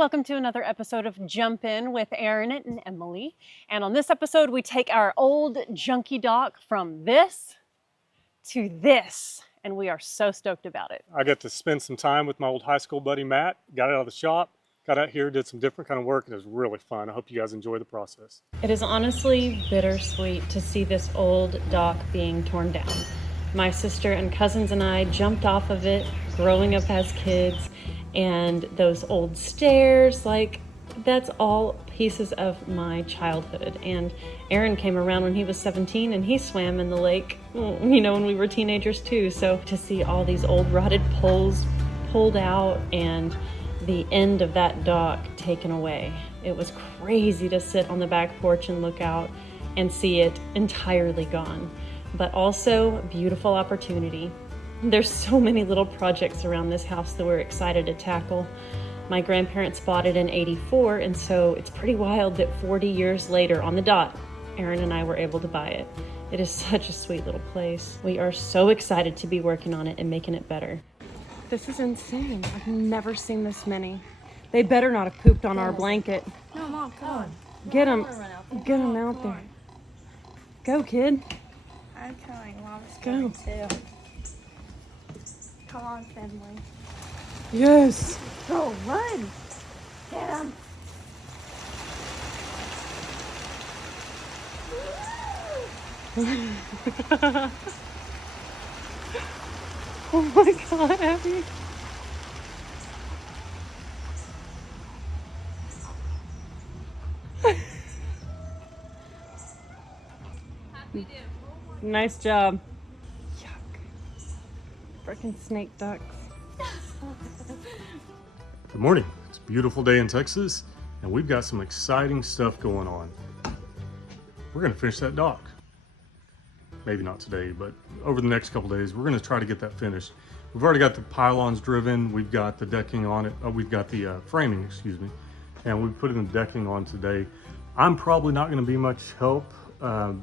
Welcome to another episode of Jump In with Aaron and Emily. And on this episode, we take our old junky dock from this to this. And we are so stoked about it. I got to spend some time with my old high school buddy, Matt. Got out of the shop, got out here, did some different kind of work, and it was really fun. I hope you guys enjoy the process. It is honestly bittersweet to see this old dock being torn down. My sister and cousins and I jumped off of it growing up as kids. And those old stairs, that's all pieces of my childhood. And Aaron came around when he was 17 and he swam in the lake, when we were teenagers too. So to see all these old rotted poles pulled out and the end of that dock taken away, it was crazy to sit on the back porch and look out and see it entirely gone. But also beautiful opportunity. There's so many little projects around this house that we're excited to tackle. My grandparents bought it in '84, and so it's pretty wild that 40 years later on the dot, Aaron and I were able to buy it. It is such a sweet little place. We are so excited to be working on it and making it better. This is insane. I've never seen this many. They better not have pooped on our blanket. No, Mom, come on. Get them out there. Go, kid. I'm coming. Mom's Go. coming too. Come on, Finley. Yes. Go, run. Get him. Oh my God, Abby. Nice job. Freaking snake ducks. Good morning. It's a beautiful day in Texas, and we've got some exciting stuff going on. We're going to finish that dock. Maybe not today, but over the next couple days, we're going to try to get that finished. We've already got the pylons driven. We've got the decking on it. We've got the framing, and we put in the decking on today. I'm probably not going to be much help. I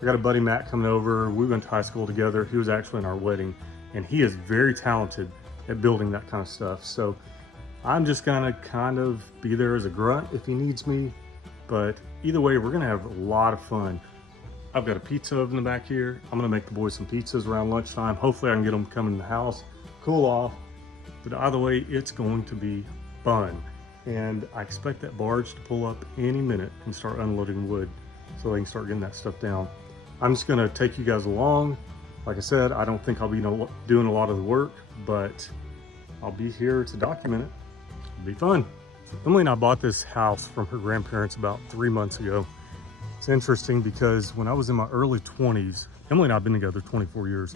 got a buddy, Matt, coming over. We went to high school together. He was actually in our wedding, and he is very talented at building that kind of stuff. So I'm just gonna kind of be there as a grunt if he needs me. But either way, we're gonna have a lot of fun. I've got a pizza oven in the back here. I'm gonna make the boys some pizzas around lunchtime. Hopefully I can get them coming in the house, cool off. But either way, it's going to be fun. And I expect that barge to pull up any minute and start unloading wood so they can start getting that stuff down. I'm just gonna take you guys along. Like I said, I don't think I'll be doing a lot of the work, but I'll be here to document it. It'll be fun. Emily and I bought this house from her grandparents about 3 months ago. It's interesting because when I was in my early 20s, Emily and I have been together 24 years.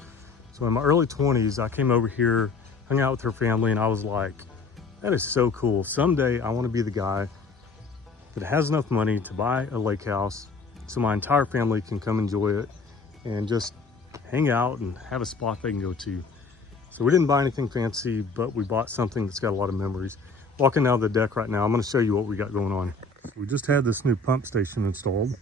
So in my early 20s, I came over here, hung out with her family, and I was like, that is so cool. Someday I want to be the guy that has enough money to buy a lake house so my entire family can come enjoy it and just hang out and have a spot they can go to. So we didn't buy anything fancy, but we bought something that's got a lot of memories. Walking down the deck right now, I'm gonna show you what we got going on. We just had this new pump station installed.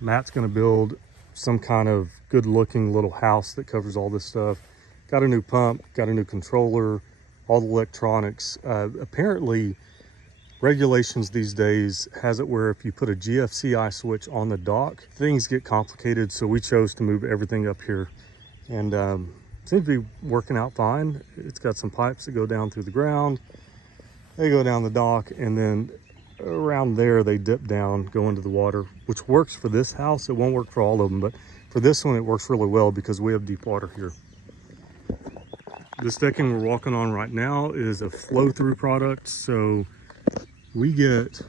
Matt's gonna build some kind of good looking little house that covers all this stuff. Got a new pump, got a new controller, all the electronics. Apparently, regulations these days has it where if you put a GFCI switch on the dock, things get complicated. So we chose to move everything up here, and seems to be working out fine. It's got some pipes that go down through the ground. They go down the dock, and then around there they dip down, go into the water, which works for this house. It won't work for all of them, but for this one it works really well because we have deep water here. This decking we're walking on right now is a flow-through product, so we get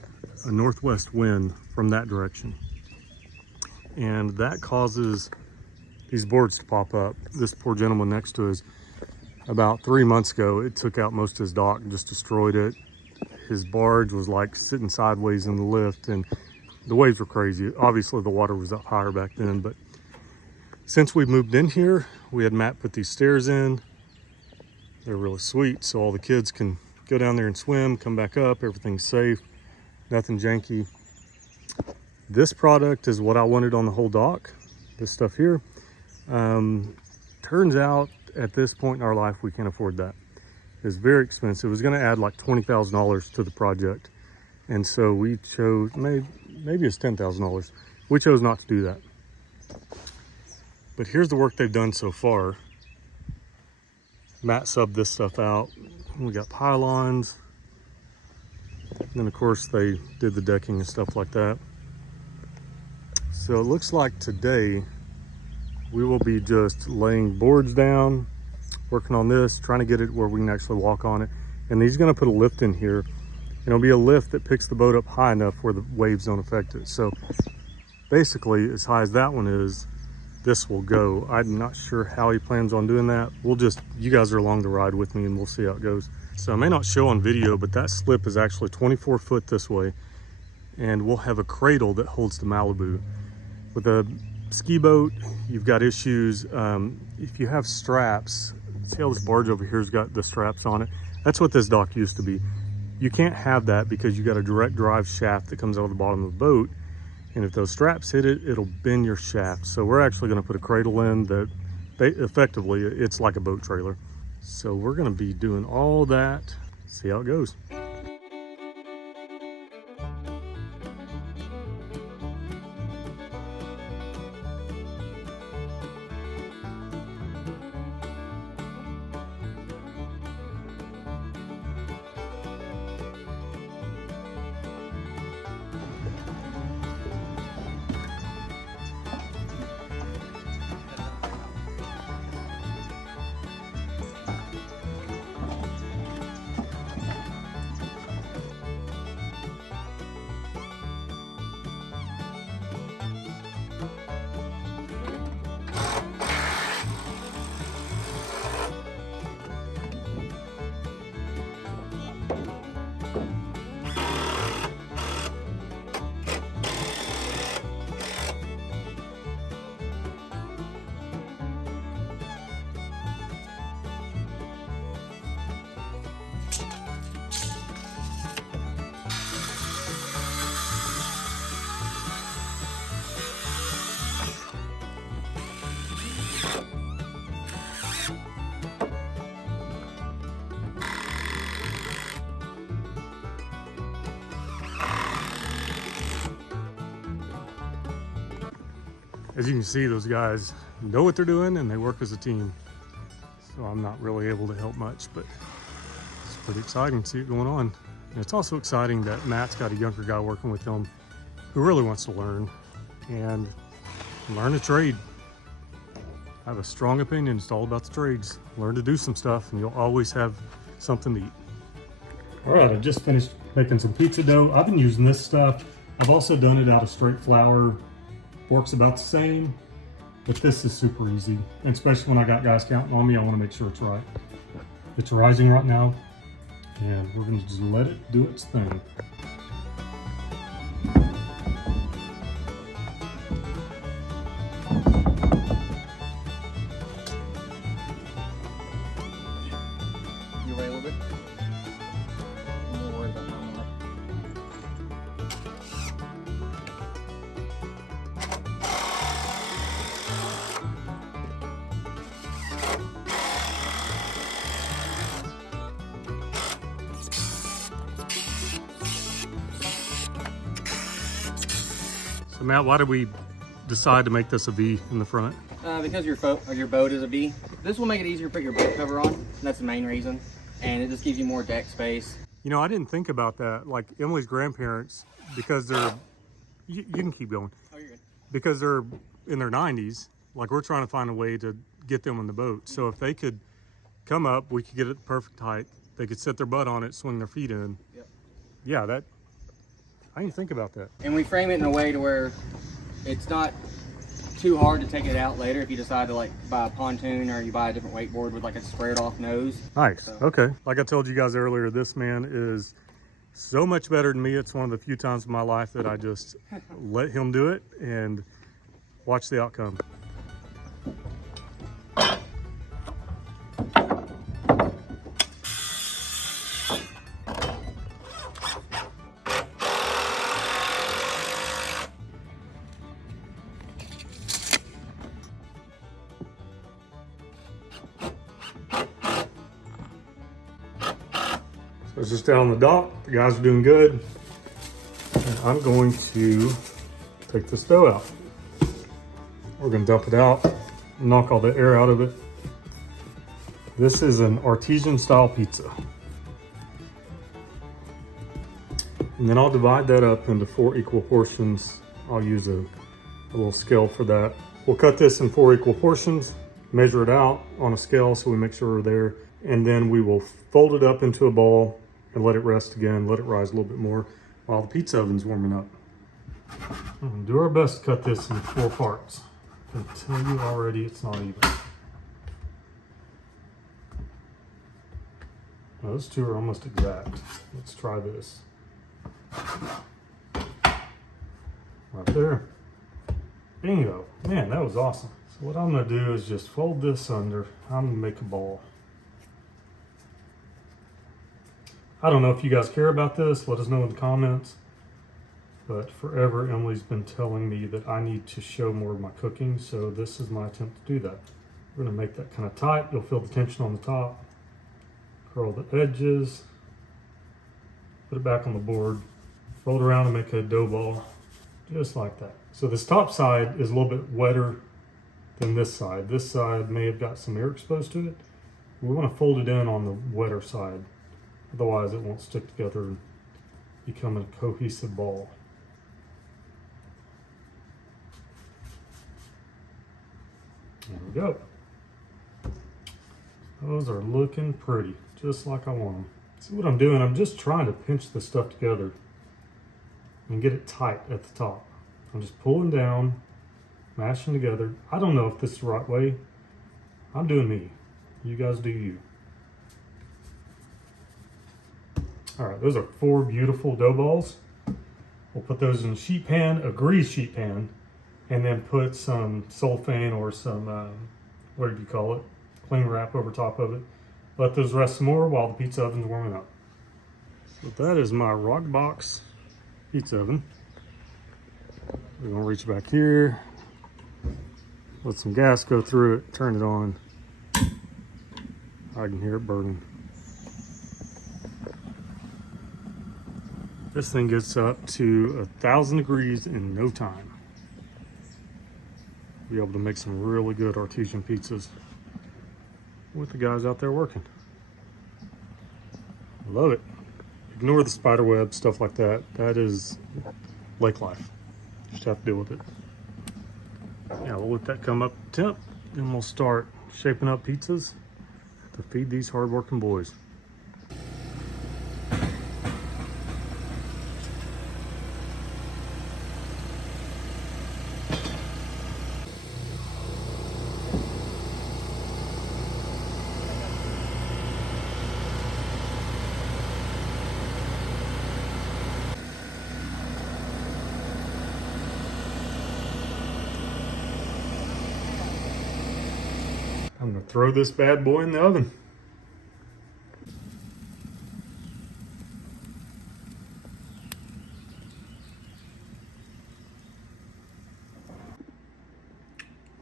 a northwest wind from that direction, and that causes these boards to pop up. This poor gentleman next to us, about 3 months ago, it took out most of his dock and just destroyed it. His barge was like sitting sideways in the lift, and the waves were crazy. Obviously the water was up higher back then, but since we moved in here, we had Matt put these stairs in. They're really sweet, so all the kids can go down there and swim, come back up, everything's safe, nothing janky. This product is what I wanted on the whole dock, this stuff here. Turns out at this point in our life, we can't afford that. is very expensive. It was going to add like $20,000 to the project. And so we chose, maybe it's $10,000. We chose not to do that. But here's the work they've done so far. Matt subbed this stuff out. We got pylons. And then of course they did the decking and stuff like that. So it looks like today we will be just laying boards down, working on this, trying to get it where we can actually walk on it. And he's gonna put a lift in here. And it'll be a lift that picks the boat up high enough where the waves don't affect it. So basically, as high as that one is, this will go. I'm not sure how he plans on doing that. You guys are along the ride with me and we'll see how it goes. So I may not show on video, but that slip is actually 24 foot this way. And we'll have a cradle that holds the Malibu. With a ski boat, you've got issues. If you have straps, see how this barge over here's got the straps on it? That's what this dock used to be. You can't have that because you got a direct drive shaft that comes out of the bottom of the boat. And if those straps hit it, it'll bend your shaft. So we're actually gonna put a cradle in that effectively, it's like a boat trailer. So we're gonna be doing all that, see how it goes. As you can see, those guys know what they're doing and they work as a team. So I'm not really able to help much, but it's pretty exciting to see it going on. And it's also exciting that Matt's got a younger guy working with him who really wants to learn and learn a trade. I have a strong opinion. It's all about the trades. Learn to do some stuff and you'll always have something to eat. All right, I just finished making some pizza dough. I've been using this stuff. I've also done it out of straight flour. Works about the same, but this is super easy. And especially when I got guys counting on me, I want to make sure it's right. It's rising right now, and we're gonna just let it do its thing. You weigh a little bit? I'm more worried about how much. So Matt, why did we decide to make this a V in the front? Because your boat is a V. This will make it easier to put your boat cover on. And that's the main reason. And it just gives you more deck space. You know, I didn't think about that. Like Emily's grandparents, because they're, you can keep going. Oh, you're good. Because they're in their 90s, like we're trying to find a way to get them on the boat. So if they could come up, we could get it the perfect height. They could set their butt on it, swing their feet in. Yep. Yeah, that, I didn't think about that. And we frame it in a way to where it's not too hard to take it out later if you decide to like buy a pontoon or you buy a different wakeboard with like a squared off nose. Nice. So. Okay. Like I told you guys earlier, this man is so much better than me. It's one of the few times in my life that I just let him do it and watch the outcome. was just down on the dock. The guys are doing good. And I'm going to take this dough out. We're gonna dump it out, knock all the air out of it. This is an artesian style pizza. And then I'll divide that up into 4 equal portions. I'll use a little scale for that. We'll cut this in 4 equal portions, measure it out on a scale so we make sure we're there, and then we will fold it up into a ball and let it rest again, let it rise a little bit more while the pizza oven's warming up. I'm gonna do our best to cut this in 4 parts. I can tell you already it's not even. Now, those 2 are almost exact. Let's try this. Right there. Bingo. Man, that was awesome. So what I'm gonna do is just fold this under. I'm gonna make a ball. I don't know if you guys care about this. Let us know in the comments. But forever, Emily's been telling me that I need to show more of my cooking. So this is my attempt to do that. We're gonna make that kind of tight. You'll feel the tension on the top. Curl the edges. Put it back on the board. Fold around and make a dough ball. Just like that. So this top side is a little bit wetter than this side. This side may have got some air exposed to it. We want to fold it in on the wetter side. Otherwise it won't stick together and become a cohesive ball. There we go. Those are looking pretty, just like I want them. See what I'm doing? I'm just trying to pinch this stuff together and get it tight at the top. I'm just pulling down, mashing together. I don't know if this is the right way. I'm doing me. You guys do you. All right, those are 4 beautiful dough balls. We'll put those in a sheet pan, a greased sheet pan, and then put some cellophane or some, what do you call it? Cling wrap over top of it. Let those rest some more while the pizza oven's warming up. So that is my rock box pizza oven. We're gonna reach back here, let some gas go through it, turn it on. I can hear it burning. This thing gets up to 1,000 degrees in no time. Be able to make some really good artesian pizzas with the guys out there working. I love it. Ignore the spider web, stuff like that. That is lake life. Just have to deal with it. Yeah, we'll let that come up temp, then we'll start shaping up pizzas to feed these hard-working boys. I'm gonna throw this bad boy in the oven.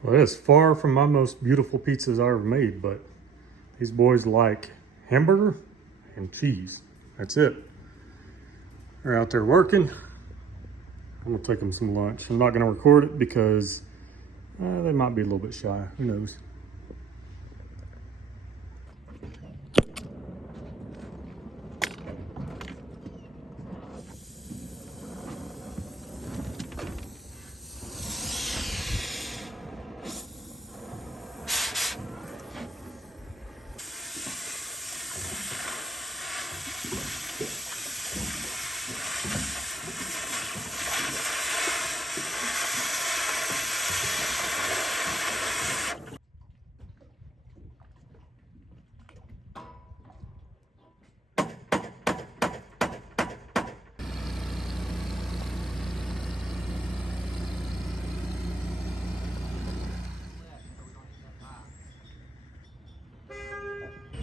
Well, it is far from my most beautiful pizzas I ever made, but these boys like hamburger and cheese. That's it. They're out there working. I'm gonna take them some lunch. I'm not gonna record it because they might be a little bit shy. Who knows?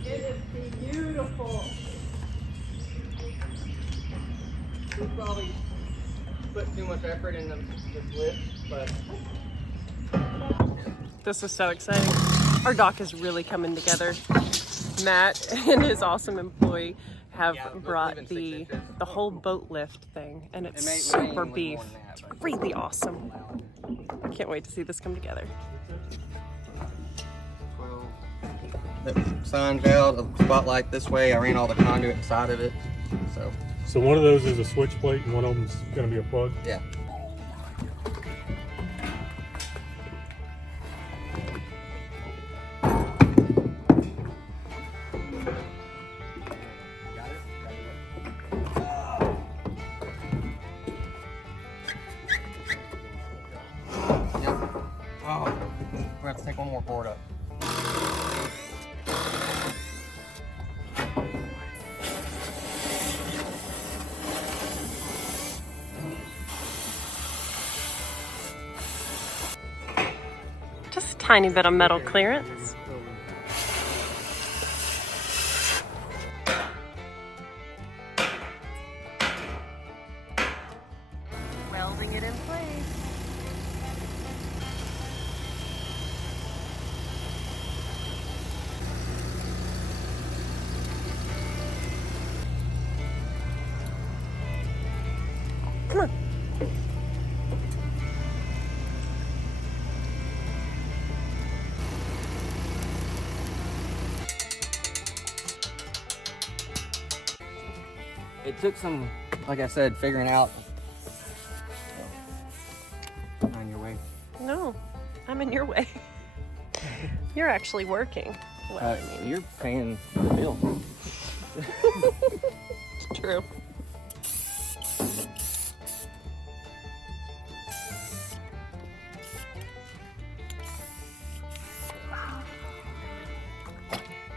It is beautiful. We probably put too much effort in the lift, but This is so exciting. Our dock is really coming together. Matt and his awesome employee have Yeah, they're brought leaving 6 the inches. whole boat lift thing, and it's It may super even beef. more than that, but- Really awesome. I can't wait to see this come together. 12. The sign valve, a spotlight this way. I ran all the conduit inside of it. So one of those is a switch plate and one of them's going to be a plug? Yeah. Oh, we're gonna have to take one more board up. Just a tiny bit of metal clearance. Welding it in place. Come on. It took some, like I said, figuring out. On your way. No, I'm in your way. You're actually working. Well, I mean, You're paying the bill. it's true.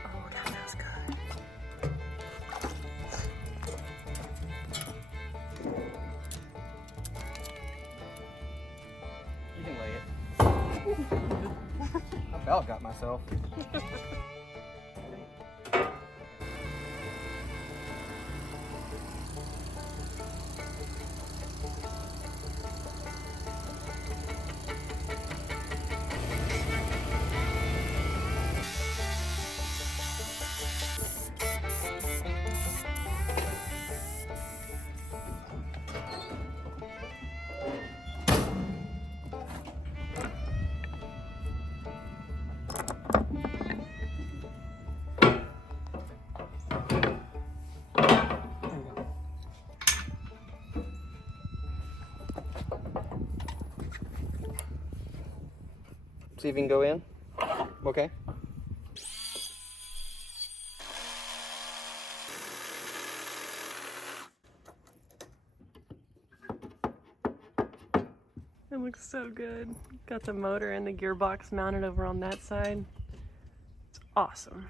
Oh, that feels good. You can lay it. I about got myself. See if you can go in. Okay. It looks so good. Got the motor and the gearbox mounted over on that side. It's awesome.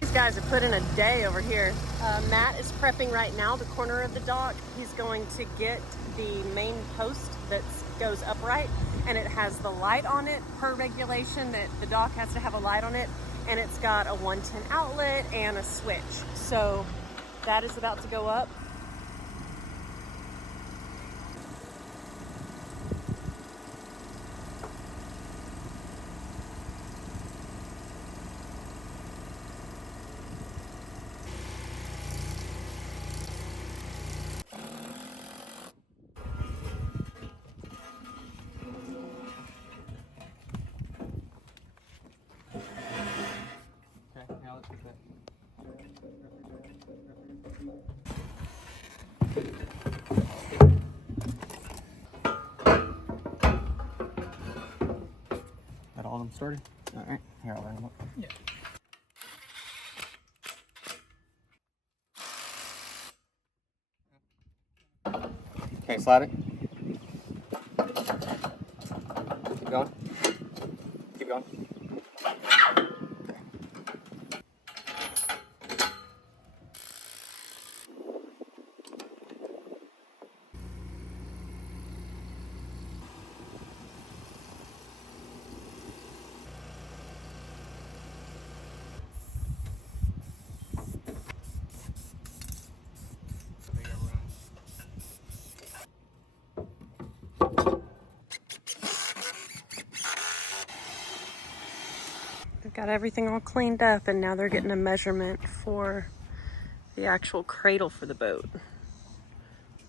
These guys have put in a day over here. Matt is prepping right now the corner of the dock. He's going to get the main post that goes upright, and it has the light on it per regulation that the dock has to have a light on it, and it's got a 110 outlet and a switch. So that is about to go up. Okay, now let's get that. Got all of them started? All right, here, I'll line them up. Yeah. Okay, slide it. Keep going. Keep going. They've got everything all cleaned up, and now they're getting a measurement for the actual cradle for the boat,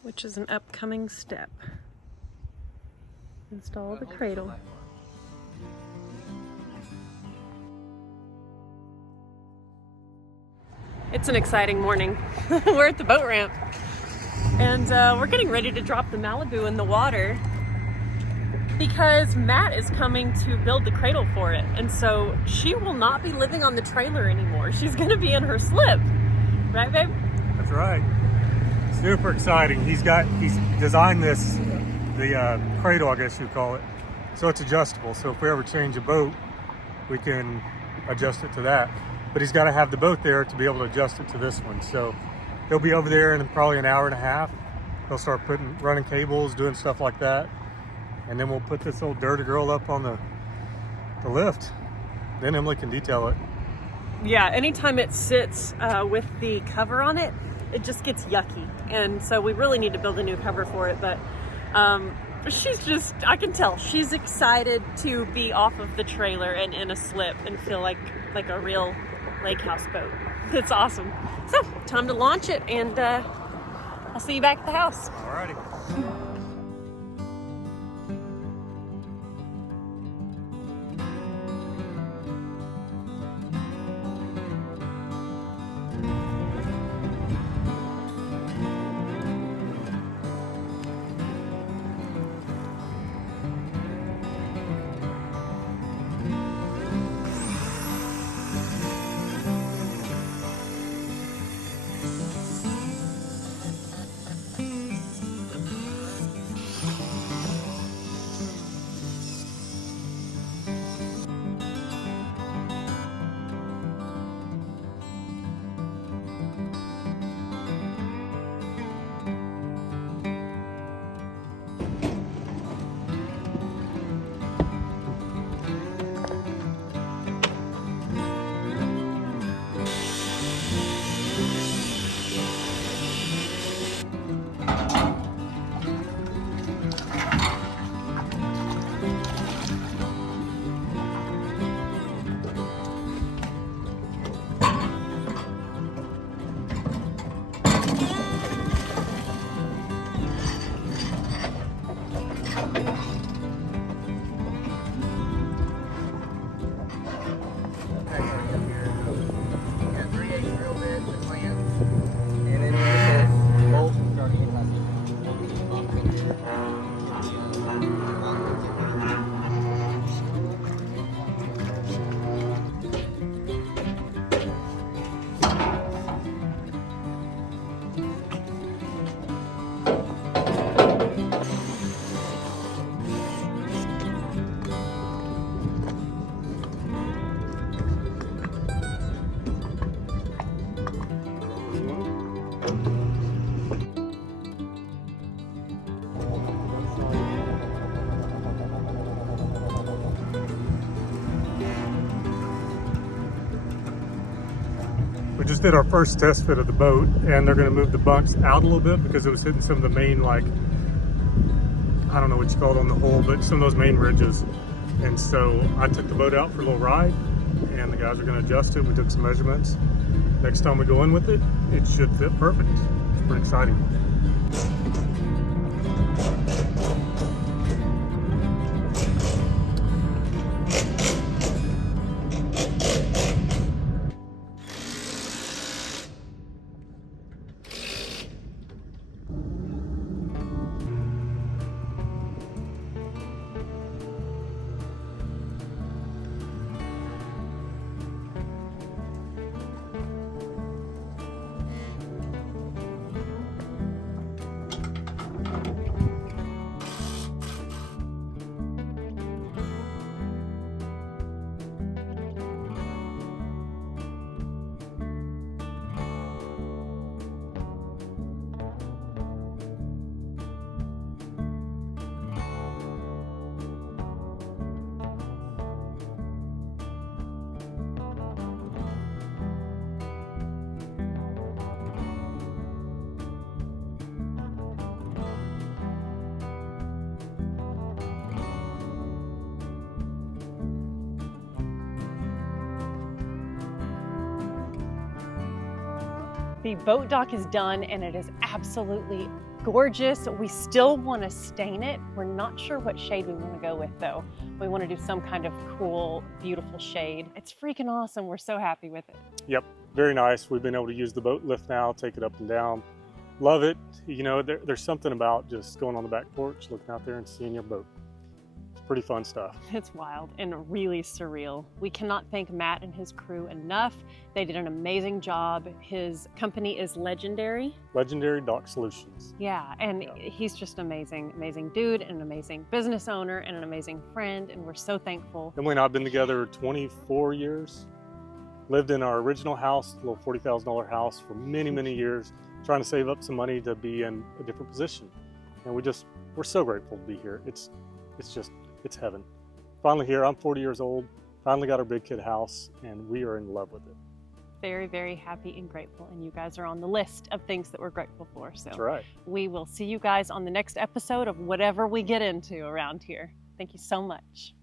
which is an upcoming step. Install the cradle. It's an exciting morning. We're at the boat ramp and we're getting ready to drop the Malibu in the water because Matt is coming to build the cradle for it. And so she will not be living on the trailer anymore. She's gonna be in her slip. Right, babe? That's right. Super exciting. He's designed this, the cradle, I guess you call it. So it's adjustable. So if we ever change a boat, we can adjust it to that. But he's got to have the boat there to be able to adjust it to this one. So he'll be over there in probably an hour and a half. He'll start running cables, doing stuff like that. And then we'll put this old dirty girl up on the lift. Then Emily can detail it. Yeah, anytime it sits with the cover on it, it just gets yucky. And so we really need to build a new cover for it. But I can tell, she's excited to be off of the trailer and in a slip and feel like a real lake house boat. It's awesome. So, time to launch it, and I'll see you back at the house. Alrighty. We just did our first test fit of the boat, and they're going to move the bunks out a little bit because it was hitting some of the main, like, I don't know what you call it on the hull, but some of those main ridges. And so I took the boat out for a little ride, and the guys are going to adjust it. We took some measurements. Next time we go in with it, it should fit perfect. It's pretty exciting. The boat dock is done and it is absolutely gorgeous. We still want to stain it. We're not sure what shade we want to go with though. We want to do some kind of cool, beautiful shade. It's freaking awesome. We're so happy with it. Yep, very nice. We've been able to use the boat lift now, take it up and down. Love it. You know, there's something about just going on the back porch, looking out there and seeing your boat. Pretty fun stuff. It's wild and really surreal. We cannot thank Matt and his crew enough. They did an amazing job. His company is Legendary. Legendary Dock Solutions. Yeah, and he's just amazing, amazing dude, and an amazing business owner, and an amazing friend, and we're so thankful. Emily and I have been together 24 years. Lived in our original house, a little $40,000 house for many, many years, trying to save up some money to be in a different position. And we're so grateful to be here. It's heaven. Finally here, I'm 40 years old, finally got our big kid house, and we are in love with it. Very, very happy and grateful, and you guys are on the list of things that we're grateful for. So That's right. We will see you guys on the next episode of whatever we get into around here. Thank you so much.